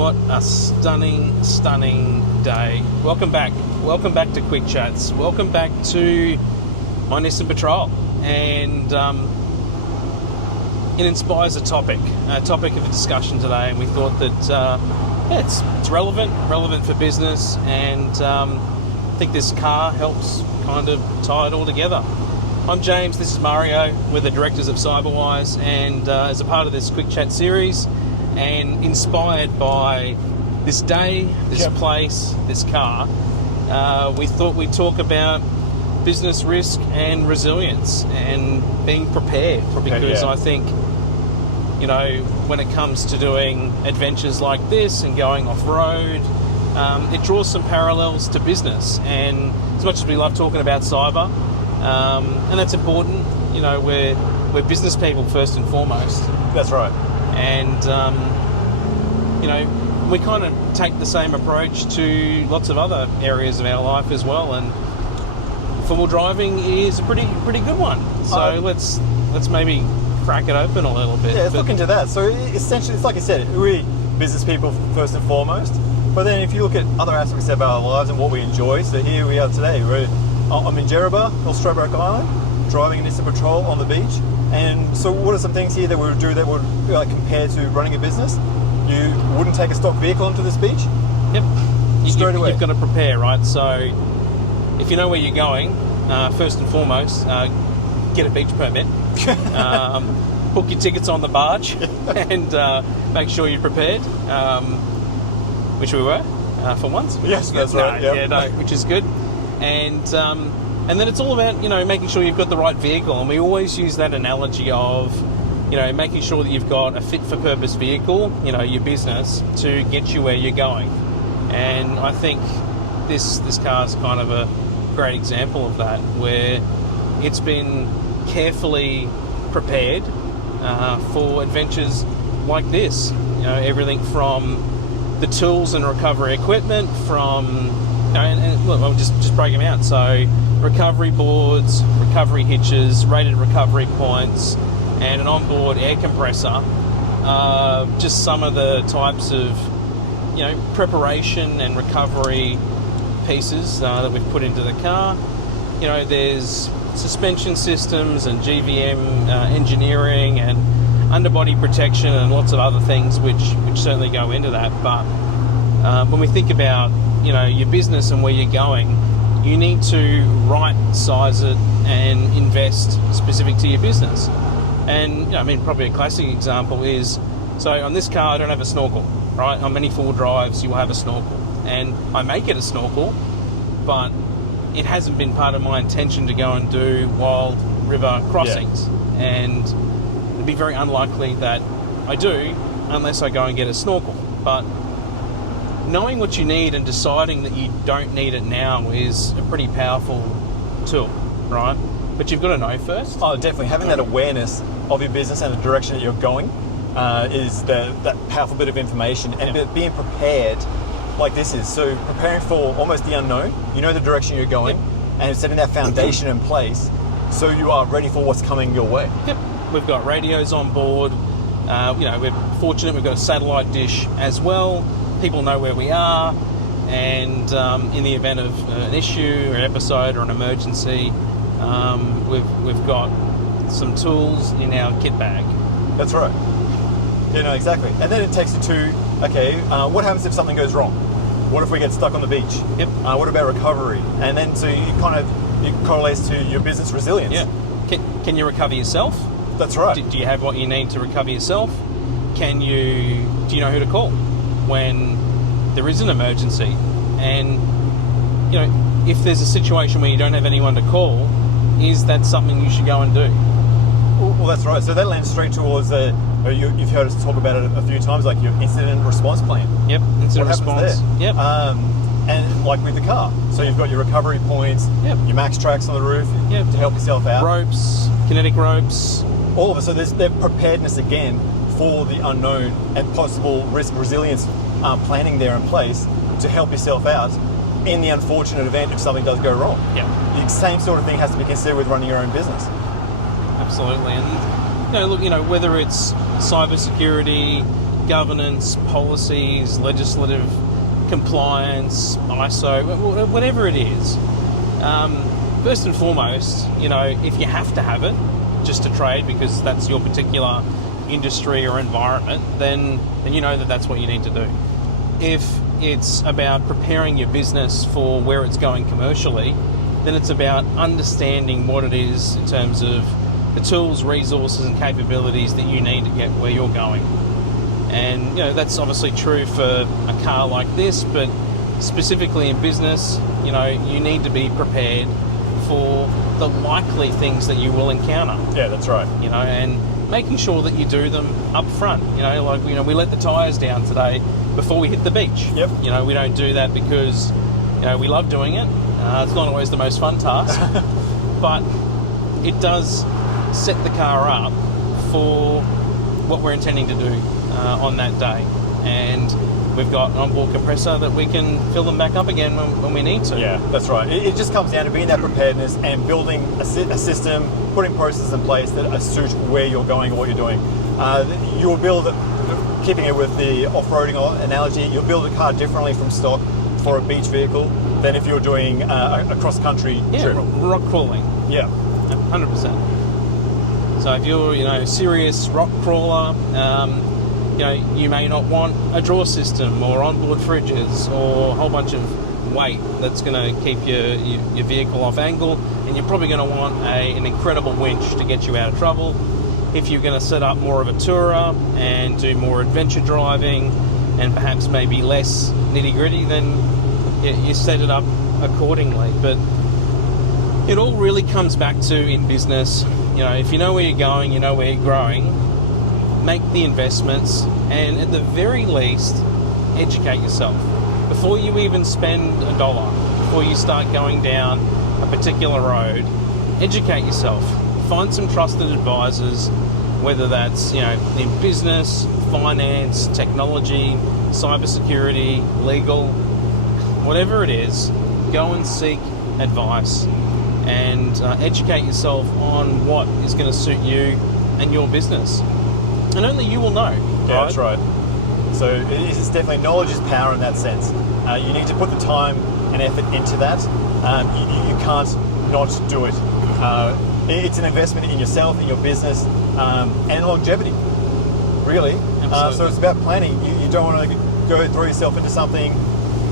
What a stunning day. Welcome back to Quick Chats. Welcome back to my Nissan Patrol. And it inspires a topic of discussion today, and we thought that it's relevant for business, and I think this car helps kind of tie it all together. I'm James, this is Mario, we're the directors of Wyze, and as a part of this Quick Chat series, and inspired by this day, this place, this car, we thought we'd talk about business risk and resilience and being prepared, because I think, you know, when it comes to doing adventures like this and going off-road, it draws some parallels to business. And as much as we love talking about cyber, and that's important, you know, we're business people first and foremost. That's right. And, you know, we kind of take the same approach to lots of other areas of our life as well. And four-wheel driving is a pretty good one. So let's maybe crack it open a little bit. Yeah, let's look into that. So essentially, it's like I said, we're business people first and foremost. But then if you look at other aspects of our lives and what we enjoy, so here we are today. We're on Minjerribah, or Stradbroke Island, driving a Nissan Patrol on the beach. And so what are some things here that we would do that would compare to running a business? You wouldn't take a stock vehicle into this beach? Yep. Straight away. You've got to prepare, right? So if you know where you're going, first and foremost, get a beach permit. Book your tickets on the barge and make sure you're prepared, which we were for once. Yes, that's right. Which is good. And then it's all about, you know, making sure you've got the right vehicle. And we always use that analogy of, you know, making sure that you've got a fit-for-purpose vehicle, you know, your business, to get you where you're going. And I think this car's kind of a great example of that, where it's been carefully prepared for adventures like this. You know, everything from the tools and recovery equipment, from, you know, and look, I'll just break them out. So recovery boards, recovery hitches, rated recovery points, and an onboard air compressor. Just some of the types of, you know, preparation and recovery pieces that we've put into the car. You know, there's suspension systems and GVM engineering and underbody protection and lots of other things which certainly go into that. But when we think about, you know, your business and where you're going, you need to right size it and invest specific to your business. And, you know, I mean, probably a classic example is, so on this car I don't have a snorkel, right? On many four drives you will have a snorkel, and I may get a snorkel, but it hasn't been part of my intention to go and do wild river crossings. And it'd be very unlikely that I do unless I go and get a snorkel. But knowing what you need and deciding that you don't need it now is a pretty powerful tool, right? But you've got to know first. Oh, definitely. Having that awareness of your business and the direction that you're going is that powerful bit of information. And being prepared like this is. So preparing for almost the unknown. You know the direction you're going, and setting that foundation in place so you are ready for what's coming your way. Yep. We've got radios on board. You know, we're fortunate we've got a satellite dish as well. People know where we are, and in the event of an issue or an episode or an emergency, we've got some tools in our kit bag. That's right. You know, exactly. And then it takes you to, okay, what happens if something goes wrong? What if we get stuck on the beach? Yep. What about recovery? And then so it correlates to your business resilience. Yeah. Can you recover yourself? That's right. Do you have what you need to recover yourself? Do you know who to call when there is an emergency? And, you know, if there's a situation where you don't have anyone to call, is that something you should go and do? Well, that's right. So that lands straight towards you've heard us talk about it a few times, like your incident response plan. Yep, incident response. There? Yep. And like with the car, so you've got your recovery points, your max tracks on the roof to help yourself out. Ropes, kinetic ropes. All of it. So there's preparedness again for the unknown and possible risk resilience planning there in place to help yourself out in the unfortunate event if something does go wrong. Yeah. The same sort of thing has to be considered with running your own business. Absolutely. And, you know, look, you know, whether it's cybersecurity, governance, policies, legislative compliance, ISO, whatever it is. First and foremost, if you have to have it just to trade because that's your particular industry or environment, then you know that that's what you need to do. If it's about preparing your business for where it's going commercially, then it's about understanding what it is in terms of the tools, resources and capabilities that you need to get where you're going. And that's obviously true for a car like this, but specifically in business, you need to be prepared for the likely things that you will encounter. Yeah, that's right. And making sure that you do them up front. We let the tyres down today before we hit the beach. Yep. We don't do that because we love doing it. It's not always the most fun task, but it does set the car up for what we're intending to do on that day. And we've got an onboard compressor that we can fill them back up again when we need to. Yeah, that's right. It just comes down to being that preparedness and building a system, putting processes in place that suit where you're going or what you're doing. You'll build, keeping it with the off-roading analogy, you'll build a car differently from stock for a beach vehicle than if you're doing a cross-country trip. Rock crawling. Yeah. 100%. So if you're, a serious rock crawler, you may not want a draw system or onboard fridges or a whole bunch of weight that's going to keep your vehicle off angle, and you're probably going to want an incredible winch to get you out of trouble. If you're going to set up more of a tourer and do more adventure driving and perhaps maybe less nitty-gritty, then you set it up accordingly. But it all really comes back to, in business, if you know where you're going, you know where you're growing, make the investments, and at the very least, educate yourself. Before you even spend $1, before you start going down a particular road, educate yourself. Find some trusted advisors, whether that's in business, finance, technology, cybersecurity, legal, whatever it is. Go and seek advice and educate yourself on what is going to suit you and your business. And only you will know. Yeah, that's right. So it's definitely, knowledge is power in that sense. You need to put the time and effort into that. You can't not do it. It's an investment in yourself, in your business, and longevity, really. So it's about planning. You don't want to go throw yourself into something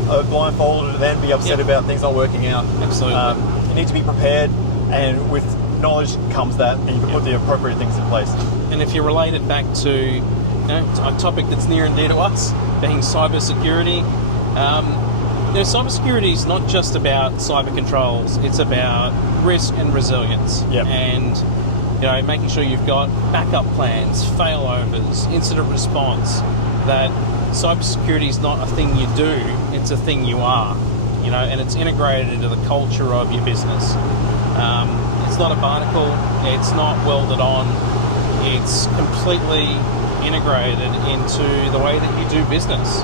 blindfolded and then be upset about things not working out. Absolutely. You need to be prepared, and with knowledge comes that, and you can put the appropriate things in place. And if you relate it back to a topic that's near and dear to us, being cybersecurity, cybersecurity is not just about cyber controls, it's about risk and resilience. Yep. And making sure you've got backup plans, failovers, incident response, that cybersecurity is not a thing you do, it's a thing you are, and it's integrated into the culture of your business. It's not a barnacle, it's not welded on, it's completely integrated into the way that you do business.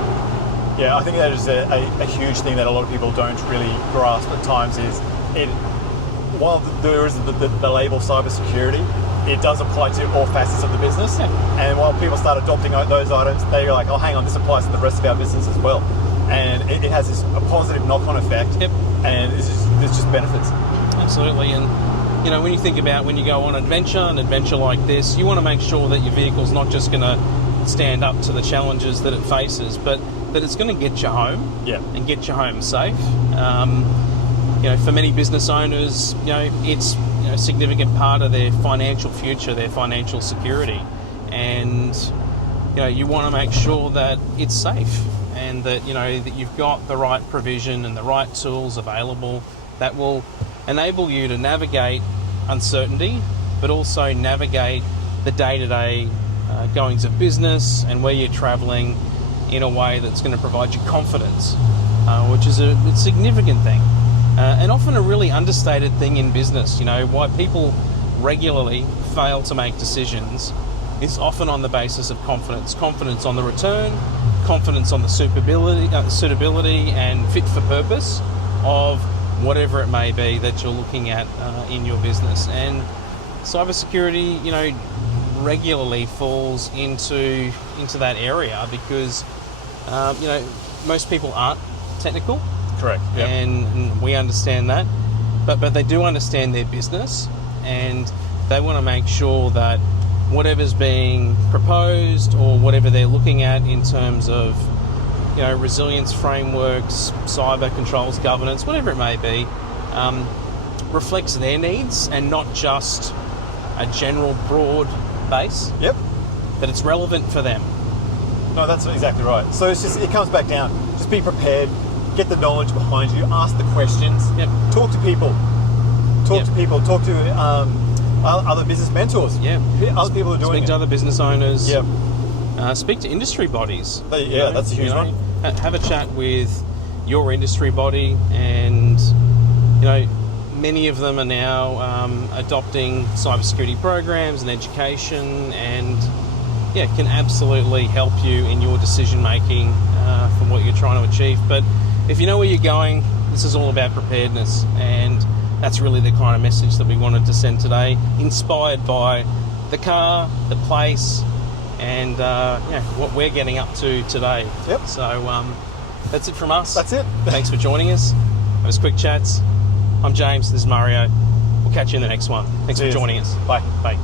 Yeah, I think that is a huge thing that a lot of people don't really grasp at times. Is it, while there is the label cybersecurity, it does apply to all facets of the business. Yeah. And while people start adopting those items, they're like, oh, hang on, this applies to the rest of our business as well. And it has a positive knock-on effect. Yep. And there's just benefits. Absolutely. And when you think about when you go on an adventure like this, you want to make sure that your vehicle's not just going to stand up to the challenges that it faces, but that it's going to get you home. Yeah. And get you home safe. For many business owners, it's a significant part of their financial future, their financial security, and you want to make sure that it's safe and that that you've got the right provision and the right tools available that will enable you to navigate uncertainty, but also navigate the day-to-day goings of business and where you're travelling in a way that's going to provide you confidence, which is a significant thing. And often a really understated thing in business. Why people regularly fail to make decisions is often on the basis of confidence. Confidence on the return, confidence on the suitability and fit for purpose of whatever it may be that you're looking at in your business. And cybersecurity, regularly falls into that area because most people aren't technical. Correct. Yep. And we understand that, but they do understand their business, and they want to make sure that whatever's being proposed or whatever they're looking at in terms of resilience frameworks, cyber controls, governance, whatever it may be, reflects their needs and not just a general broad base. Yep. That it's relevant for them. No, that's exactly right. So it comes back down. Just be prepared. Get the knowledge behind you. Ask the questions. Yep. Talk to people. Talk to other business mentors. Yeah. Other people are doing Speak to other business owners. Yep. Speak to industry bodies. That's a huge one. Have a chat with your industry body, and many of them are now adopting cybersecurity programs and education, and can absolutely help you in your decision making for what you're trying to achieve. But if you know where you're going, this is all about preparedness, and that's really the kind of message that we wanted to send today, inspired by the car, the place, and what we're getting up to today. Yep. So that's it from us. That's it. Thanks for joining us. That was Quick Chats. I'm James. This is Mario. We'll catch you in the next one. Thanks for joining us. Bye. Bye.